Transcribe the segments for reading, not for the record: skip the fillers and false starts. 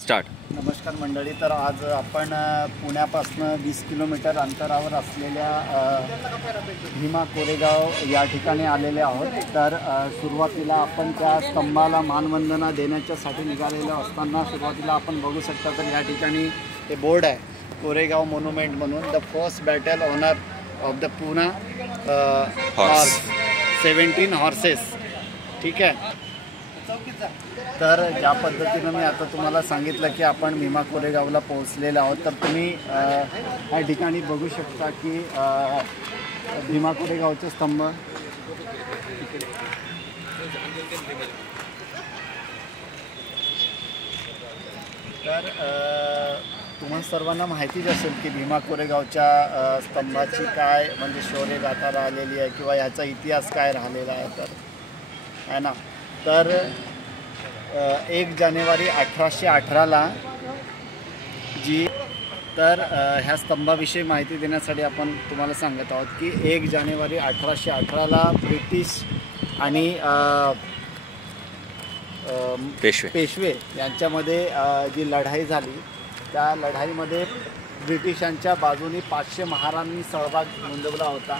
Start. नमस्कार मंडळी. तर आज आपण पुण्यापासून 20 किलोमीटर अंतरावर असलेल्या भीमा कोरेगाव या ठिकाणी आलेले आहोत. तर सुरुवातीला आपण त्या स्तंभाला मानवंदना देण्याच्यासाठी निघालेलो असताना सुरुवातीला आपण बघू शकता तर या ठिकाणी हे बोर्ड आहे कोरेगाव मोन्युमेंट म्हणून, the first battle honour of the Poona horse 17 horses. ठीक आहे. तर ज्या पद्धतीनं मी आता तुम्हाला सांगितलं की आपण भीमा कोरेगावला पोहोचलेलो आहोत, तर तुम्ही या ठिकाणी बघू शकता की भीमा कोरेगावचे स्तंभ तर तुम्हा सर्वांना माहितीच असेल की भीमा कोरेगावच्या स्तंभाची काय म्हणजे शौर्यगाथा राहिलेली आहे किंवा ह्याचा इतिहास काय राहिलेला आहे तर आहे ना. तर 1 जानेवारी 1818ला जी तर ह्या स्तंभाविषयी माहिती देण्यासाठी आपण तुम्हाला सांगत आहोत की 1 जानेवारी 1818ला ब्रिटिश आणि पेशवे यांच्यामध्ये जी लढाई झाली त्या लढाईमध्ये ब्रिटिशांच्या बाजूने 500 महारांनी सहभाग नोंदवला होता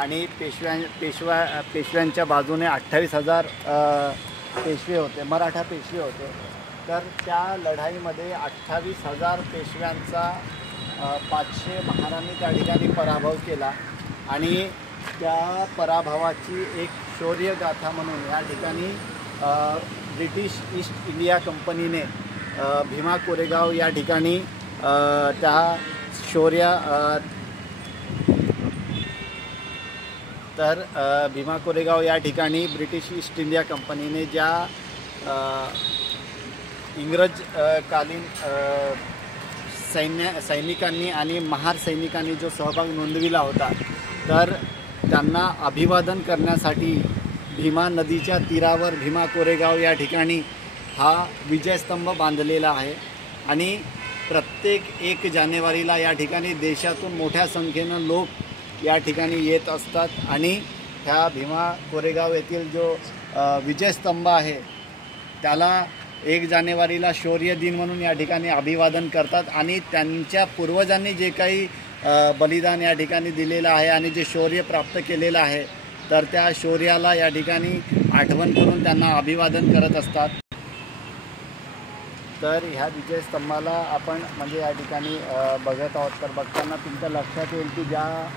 आणि पेशव्यांच्या बाजूने 28,000 पेशवे होते, मराठा पेशवे होते. तर त्या लढाईमध्ये 28,000 पेशव्यांचा 500 महारांनी त्या ठिकाणी पराभव केला आणि त्या पराभवाची एक शौर्यगाथा म्हणून या ठिकाणी ब्रिटिश ईस्ट इंडिया कंपनीने भीमा कोरेगाव या ठिकाणी त्या तर भीमा कोरेगाव या ठिकाणी ब्रिटिश ईस्ट इंडिया कंपनीने ज्या इंग्रज कालीन सैनिकांनी आणि महार सैनिकांनी जो सहभाग नोंदविला होता तर त्यांना अभिवादन करण्यासाठी भीमा नदीच्या तीरावर भीमा कोरेगाव या ठिकाणी हा विजयस्तंभ बांधलेला आहे आणि प्रत्येक 1 जानेवारीला या ठिकाणी देशातून मोठ्या संख्येनं लोक या ठिकाणी येत असतात आणि ह्या भीमा कोरेगाव येथील जो विजयस्तंभ आहे त्याला 1 जानेवारीला शौर्य दिन म्हणून या ठिकाणी अभिवादन करतात आणि त्यांच्या पूर्वजांनी जे काही बलिदान या ठिकाणी दिलेलं आहे आणि जे शौर्य प्राप्त केलेलं आहे तर त्या शौर्याला या ठिकाणी आठवण करून त्यांना अभिवादन करत असतात. तर ह्या विजयस्तंभाला आपण म्हणजे या ठिकाणी बघत आहोत. तर बघताना तुमच्या लक्षात येईल की ज्या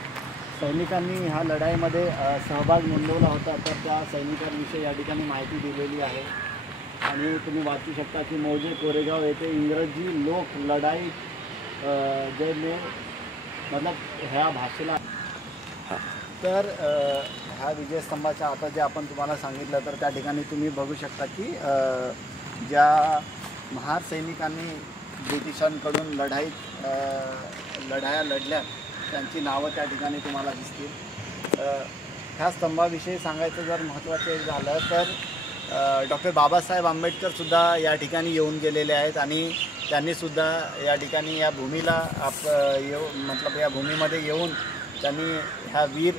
सैनिकांनी ह्या लढाईमध्ये सहभाग नोंदवला होता तर त्या सैनिकांविषयी या ठिकाणी माहिती दिलेली आहे आणि तुम्ही वाचू शकता की मौजे कोरेगाव येथे इंग्रजी लोक लढाई जे मतलब ह्या भाषेला तर ह्या विजयस्तंभाच्या आता जे आपण तुम्हाला सांगितलं तर त्या ठिकाणी तुम्ही बघू शकता की ज्या महार सैनिकांनी ब्रिटिशांकडून लढाया लढल्या त्यांची नावं त्या ठिकाणी तुम्हाला दिसतील. ह्या स्तंभाविषयी सांगायचं जर महत्त्वाचं झालं तर डॉक्टर बाबासाहेब आंबेडकरसुद्धा या ठिकाणी येऊन गेलेले आहेत आणि त्यांनीसुद्धा या ठिकाणी या भूमीला मतलब या भूमीमध्ये येऊन त्यांनी ह्या वीर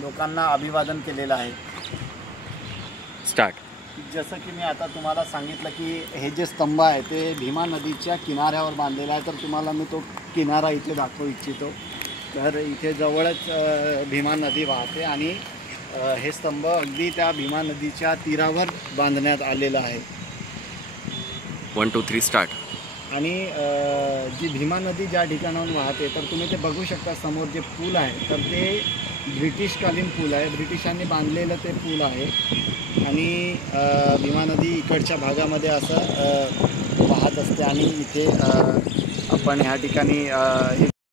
लोकांना अभिवादन केलेलं आहे. स्टार्ट. जसं की मी आता तुम्हाला सांगितलं की हे जे स्तंभ आहे ते भीमा नदीच्या किनाऱ्यावर बांधलेला आहे. तर तुम्हाला मी तो किनारा इथे दाखवू इच्छितो. तर इथे जवळच भीमा नदी वाहते आणि हे स्तंभ अगदी त्या भीमा नदीच्या तीरावर बांधण्यात आलेलं आहे. 1 2 3 स्टार्ट. आणि जी भीमा नदी ज्या ठिकाणाहून वाहते तर तुम्ही ते बघू शकता समोर जे पूल आहे तर ते ब्रिटिशकालीन पूल आहे, ब्रिटिशांनी बांधलेलं ते पूल आहे आणि भीमा नदी इकडच्या भागामध्ये असं वाहत असते आणि इथे आपण ह्या ठिकाणी